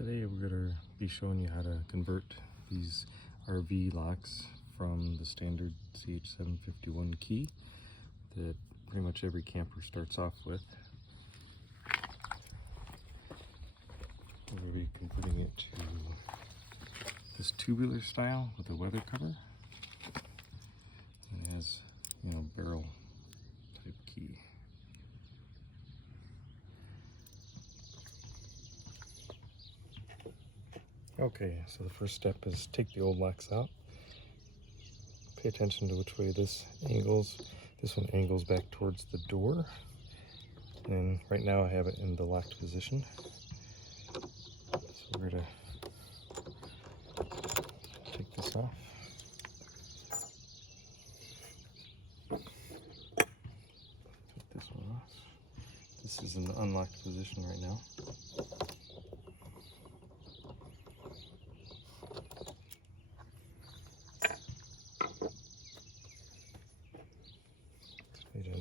Today we're going to be showing you how to convert these RV locks from the standard CH751 key that pretty much every camper starts off with. We're going to be converting it to this tubular style with a weather cover. And it has, barrel type key. Okay, so the first step is take the old locks out. Pay attention to which way this angles. This one angles back towards the door. And right now I have it in the locked position. So we're going to take this off. Take this one off. This is in the unlocked position right now.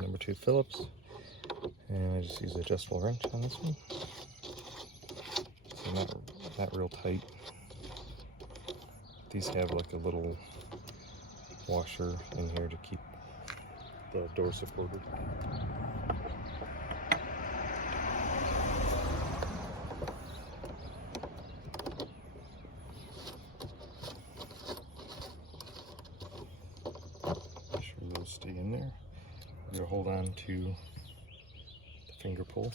Number 2 Phillips, and I just use an adjustable wrench on this one. So not real tight. These have like a little washer in here to keep the door supported. Make sure those stay in there. I'm going to hold on to the finger pull.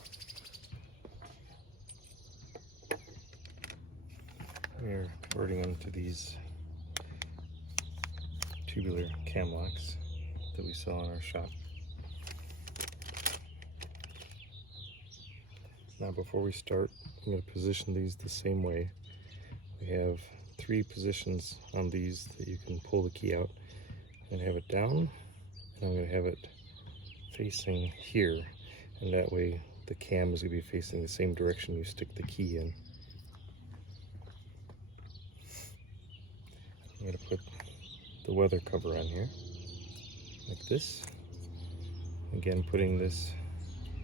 We're converting them to these tubular cam locks that we saw in our shop. Now before we start, I'm going to position these the same way. We have 3 positions on these that you can pull the key out. I'm going to have it down, and I'm going to have it facing here, and that way the cam is going to be facing the same direction you stick the key in. I'm going to put the weather cover on here like this, again putting this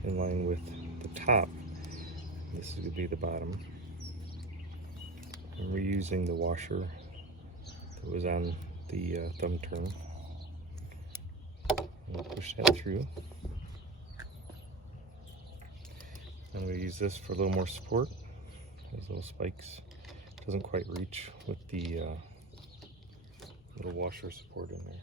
in line with the top. This is going to be the bottom. I'm reusing the washer that was on the thumb turn. I'll push that through. I'm going to use this for a little more support. These little spikes doesn't quite reach with the little washer support in there.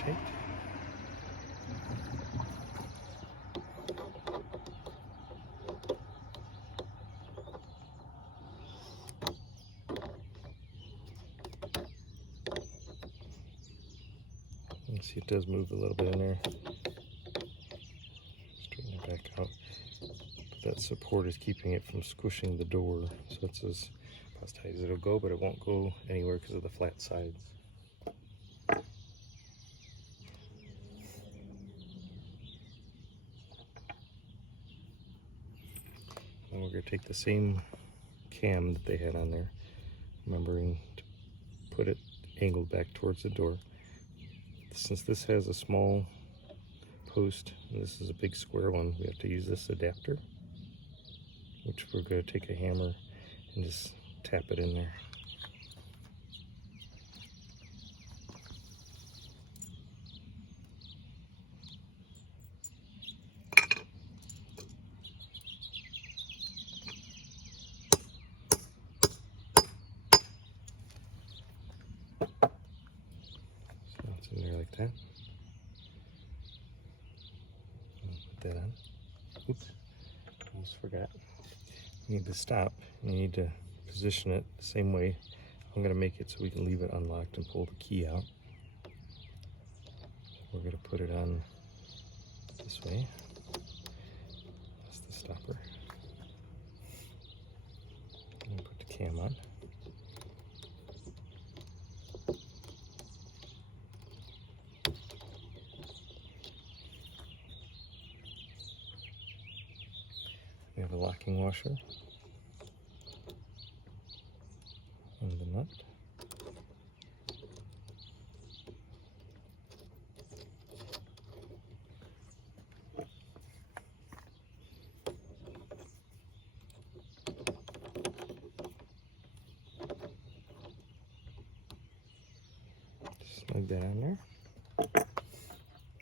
Okay. You see it does move a little bit in there. Straighten it back out. But that support is keeping it from squishing the door. So it's as tight as it'll go, but it won't go anywhere because of the flat sides. And we're going to take the same cam that they had on there, remembering to put it angled back towards the door. Since this has a small post and this is a big square one, we have to use this adapter, which we're going to take a hammer and just tap it in there. So it's in there like that. Put that on. Oops, almost forgot. You need to stop. You need to position it the same way. I'm going to make it so we can leave it unlocked and pull the key out. We're going to put it on this way. That's the stopper. And put the cam on. We have a locking washer. nut. Snug that on there. Then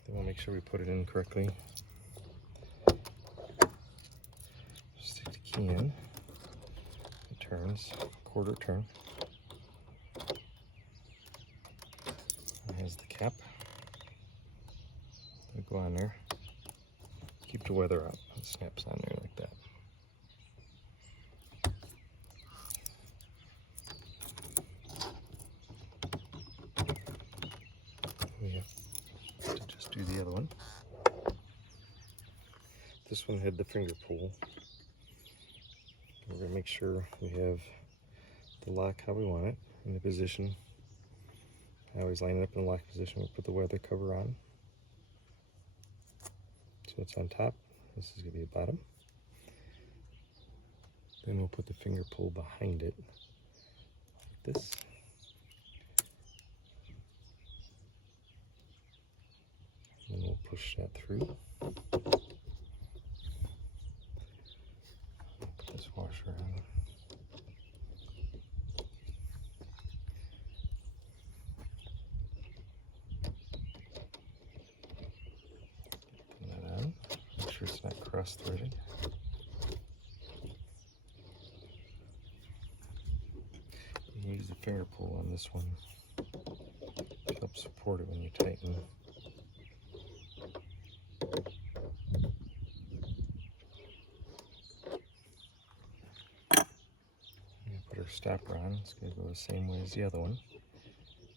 we'll make sure we put it in correctly. Stick the key in. It turns, quarter turn. It has the cap. It'll go on there. Keep the weather out. It snaps on there like that. We have to just do the other one. This one had the finger pull. We're going to make sure we have the lock how we want it, in the position. I always line it up in the lock position. We put the weather cover on. So it's on top. This is going to be the bottom. Then we'll put the finger pull behind it, like this. And then we'll push that through. Put this washer on. Put that on. Make sure it's not cross-threaded. Use the finger pull on this one to help support it when you tighten. Put our stopper on. It's going to go the same way as the other one,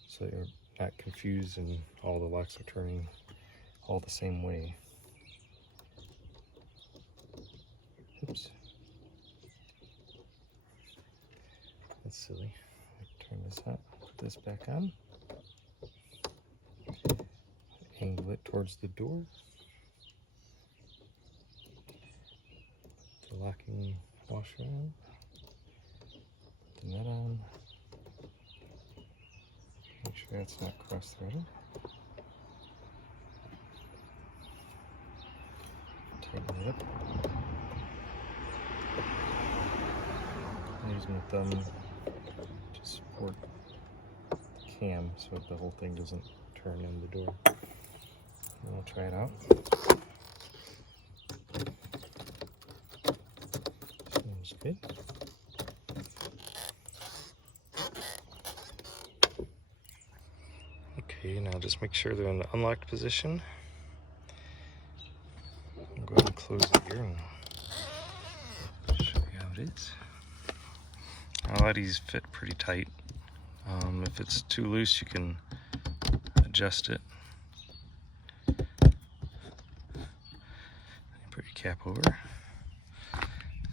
so you're not confused and all the locks are turning all the same way. Oops. That's silly. Turn this out, put this back on, angle it towards the door, put the locking washer on, put the nut on, make sure that's not cross-threaded, tighten it up, I'm using my thumb to support the cam so the whole thing doesn't turn in the door. And we'll try it out. Seems good. Okay, now just make sure they're in the unlocked position. I'll go ahead and close it here and show you how it is. A lot of these fit pretty tight. If it's too loose, you can adjust it. Put your cap over.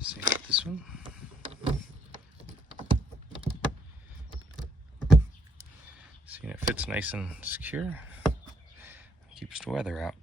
Same with this one. See, it fits nice and secure. Keeps the weather out.